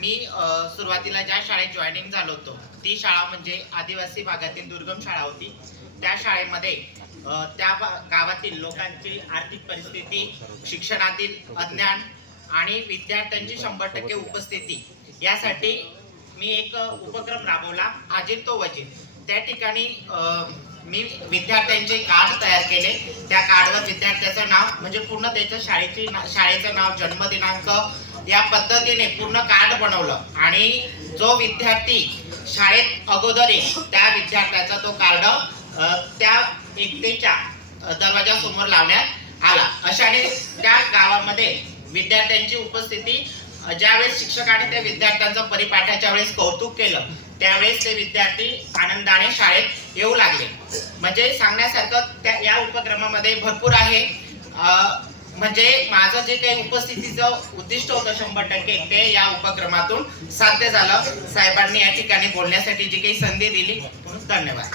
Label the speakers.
Speaker 1: मी सुरुवातीला ज्या शाळेत जॉईनिंग झालो होतो ती शाळा म्हणजे आदिवासी भागातील दुर्गम शाळा होती. त्या शाळेमध्ये त्या गावातील लोकांची आर्थिक परिस्थिती शिक्षणातील अज्ञान आणि विद्यार्थ्यांची शंभर टक्के उपस्थिती यासाठी मी एक उपक्रम राबवला अजित तो वजीर. त्या ठिकाणी मी विद्यार्थ्यांचे कार्ड तयार केले. त्या कार्डवर विद्यार्थ्याचं नाव म्हणजे पूर्ण त्याचं शाळेची ना- शाळेचं नाव जन्मदिनांक या पद्धतीने पूर्ण कार्ड बनवलं. आणि जो विद्यार्थी शाळेत अगोदर येईल त्या विद्यार्थ्याचा तो कार्ड त्या एकतेच्या दरवाजासमोर लावण्यात आला. अशाने त्या गावामध्ये विद्यार्थ्यांची उपस्थिती ज्यावेळेस शिक्षकाने त्या विद्यार्थ्यांचं परिपाठाच्या वेळेस कौतुक केलं त्यावेळेस ते विद्यार्थी आनंदाने शाळेत येऊ लागले. म्हणजे सांगण्यासारखं त्या या उपक्रमामध्ये भरपूर आहे. म्हणजे माझं जे काही उपस्थितीचं उद्दिष्ट होतं शंभर टक्के ते या उपक्रमातून साध्य झालं. साहेबांनी या ठिकाणी बोलण्यासाठी जी काही संधी दिली म्हणून धन्यवाद.